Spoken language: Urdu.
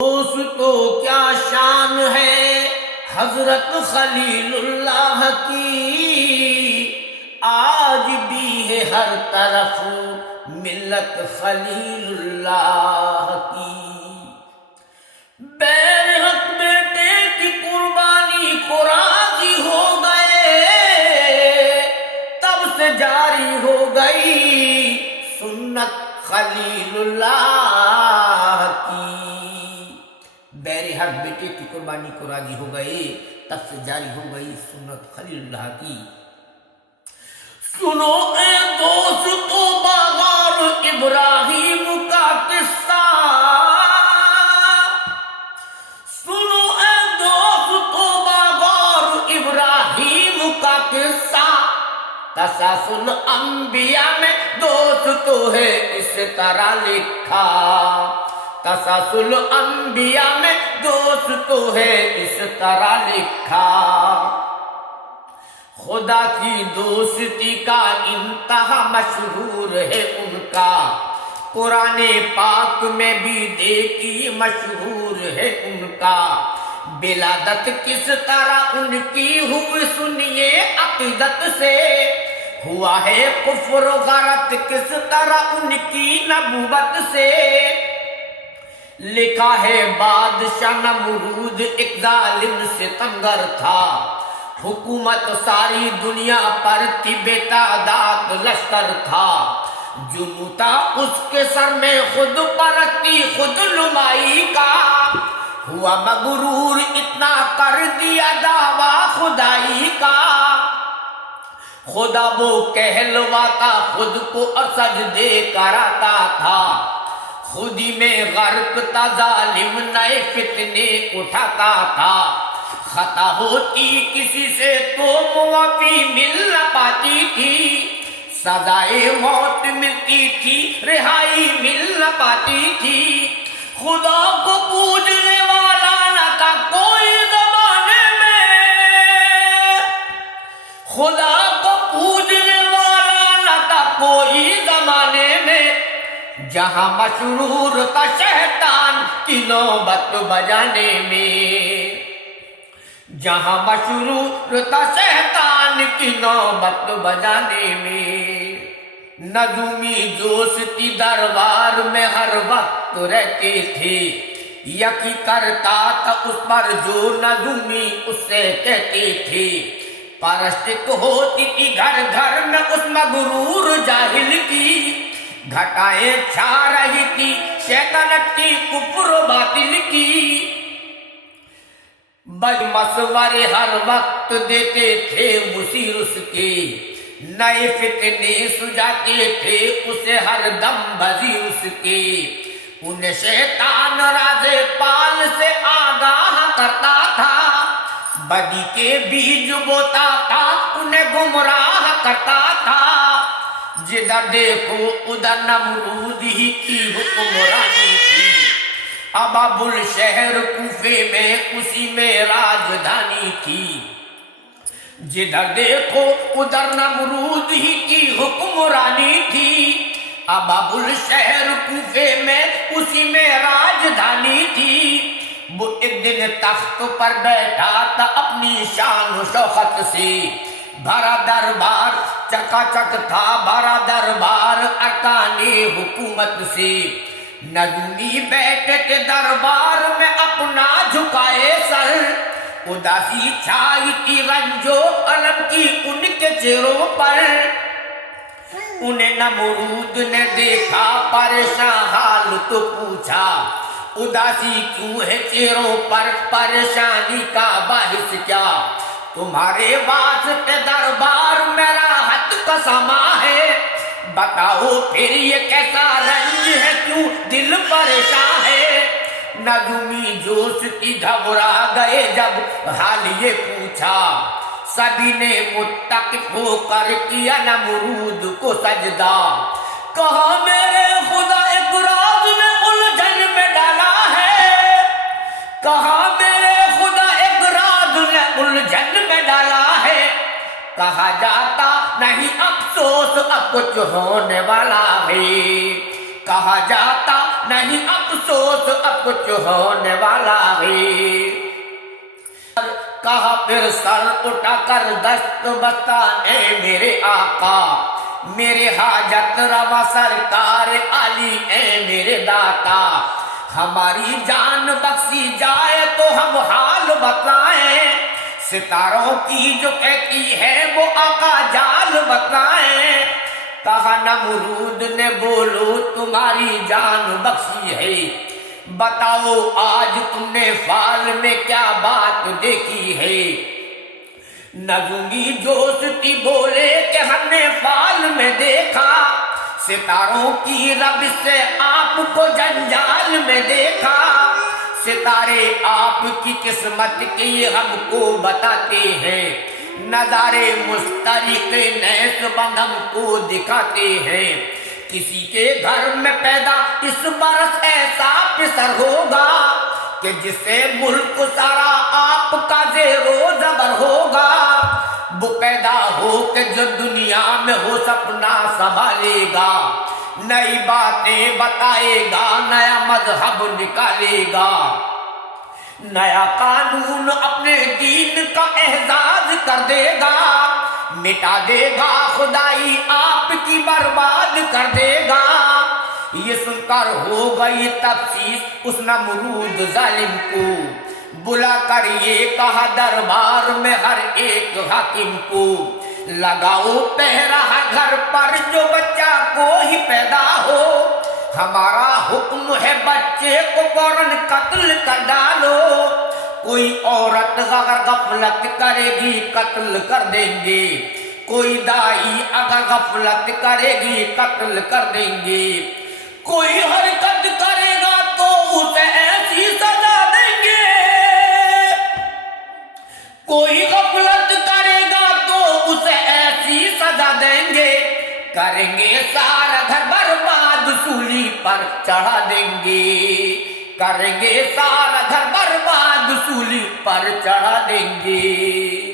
دوستو کیا شان ہے حضرت خلیل اللہ کی، آج بھی ہے ہر طرف ملت خلیل اللہ کی۔ بیر حق بیٹے کی قربانی کو راضی ہو گئے، تب سے جاری ہو گئی سنت خلیل اللہ کی۔ بیر حق بیٹے کی قربانی کو راضی ہو گئے، تب سے جاری ہو گئی سنت خلیل اللہ کی۔ سنو اے دوستو باغار ابراہیم کا قصہ، سنو اے دوستو باغار ابراہیم کا قصہ۔ تسلسل انبیاء میں دوستو ہے اس طرح لکھا، تسلسل انبیاء میں دوستو ہے اس طرح لکھا۔ خدا کی دوستی کا انتہا مشہور ہے ان کا، قرآن پاک میں بھی دیکھی مشہور ہے ان کا۔ ولادت کس طرح ان کی ہوئی سنیے عقیدت سے، ہوا ہے کفر و غرت کس طرح ان کی نبوت سے۔ لکھا ہے بادشاہ نمرود ایک ظالم ستمگر تھا، حکومت ساری دنیا پر تھی بے تعداد لشکر تھا، جنوں تھا اس کے سر میں خود پرستی خود نمائی کا۔ ہوا مغرور اتنا کر دیا دعویٰ خدائی کا، خدا وہ کہلواتا خود کو اور سجدے کراتا تھا، خودی میں غرق تھا ظالم نئے فتنے اٹھاتا تھا۔ خطا ہوتی کسی سے تو معافی مل نہ پاتی تھی، سزائے موت ملتی تھی رہائی مل نہ پاتی تھی۔ خدا کو پوجنے والا نہ تھا کوئی زمانے میں، خدا کو پوجنے والا نہ تھا کوئی زمانے میں، جہاں مشرور تھا شیطان کی نوبت بجانے میں، جہاں مشرور تھا شیطان کی نوبت بجانے میں۔ نجومی دوستی دربار میں ہر وقت رہتے تھے، یقین کرتا تھا اس پر جو نجومی اس سے کہتے تھے، پرستش ہوتی تھی گھر گھر میں اس مغرور جاہل کی، گھٹائیں چھا رہی تھی شیطنت کی کفر و باطل کی۔ بد مشورے ہر وقت دیتے تھے مشیر اس کے، نئے فتنے سجاتے تھے اسے ہر دم وزیر اس کے۔ انہیں شیطان راز پال سے آگاہ کرتا تھا، بدی کے بیج بوتا تھا انہیں گمراہ کرتا تھا۔ جدھر دیکھو ادھر نمرود ہی کی حکمرانی تھی، ابابل شہر کوفے میں اسی میں راجدھانی تھی۔ جدھر دیکھو ادھر نمرود ہی کی حکمرانی تھی، ابابل شہر کوفے میں اسی میں راجدھانی تھی۔ وہ ایک دن تخت پر بیٹھا تھا اپنی شان و شوکت سے، بھرا دربار چکا چک تھا بھرا دربار ارکان حکومت سے۔ نجومی بیٹھے تھے دربار میں اپنا جھکائے سر، اداسی چھائی تھی رنج و الم کی ان کے چہروں پر۔ انہیں نمرود نے دیکھا پریشان حال تو پوچھا، اداسی کیوں ہے چہروں پر، پریشانی کا باعث کیا؟ تمہارے واسطے دربار میں راحت کا سما ہے، بتاؤ پھر یہ کیسا رنج ہے، کیوں دل پریشان ہے؟ نجومی جوش کی گھبرا گئے جب حال یہ پوچھا، سبھی نے متقف ہو کر کیا نمرود کو سجدہ۔ کہا میرے خدا ایک راز نے الجھن میں ڈالا ہے، کہا میرے خدا ایک راز نے الجھن میں ڈالا ہے، کہا جاتا نہیں افسوس اب کچھ ہونے والا ہے، کہا جاتا نہیں افسوس اب کچھ ہونے والا ہے۔ کہا پھر سر اٹھا کر دست بستانے میرے آقا، میرے حاجت روا سرکار علی اے میرے داتا، ہماری جان بخشی جائے تو ہم حال بتائیں، ستاروں کی جو کہتی ہے وہ آقا جال بتائیں۔ کہا نمرود نے بولو تمہاری جان بخشی ہے، بتاؤ آج تم نے فال میں کیا بات دیکھی ہے۔ نجومی جوشتی بولے کہ ہم نے فال میں دیکھا، ستاروں کی رب سے آپ کو جنجال میں دیکھا، ستارے آپ کی قسمت کی ہم کو بتاتے ہیں، نظارے مسترق نیس بند ہم کو دکھاتے ہیں۔ کسی کے گھر میں پیدا اس برس ایسا پسر ہوگا کہ جسے ملک سارا آپ کا زیر و زبر ہوگا، وہ پیدا ہو کہ جو دنیا میں ہو سپنا سنبھالے گا، نئی باتیں بتائے گا، نیا مذہب نکالے گا، نیا قانون اپنے دین کا اعزاز کر دے گا، مٹا دے گا خدائی آپ کی برباد کر دے گا۔ یہ سن کر ہو گئی تفسیس اس نمرود ظالم کو، بلا کر یہ کہا دربار میں ہر ایک حاکم کو، لگاؤ پہرا ہر گھر پر جو بچہ کوئی پیدا ہو، ہمارا حکم ہے بچے کو فوراً قتل کر ڈالو، کوئی عورت اگر غفلت کرے گی قتل کر دیں گے، کوئی دائی اگر غفلت کرے گی قتل کر دیں گے، کوئی حرکت کرے گا تو اسے ایسی سزا دیں گے، کوئی غفلت کرے گا تو اسے ایسی سزا دیں گے، کریں گے سارا گھر برباد سولی پر چڑھا دیں گے، کریں گے سارا گھر برباد سولی پر چڑھا دیں گے۔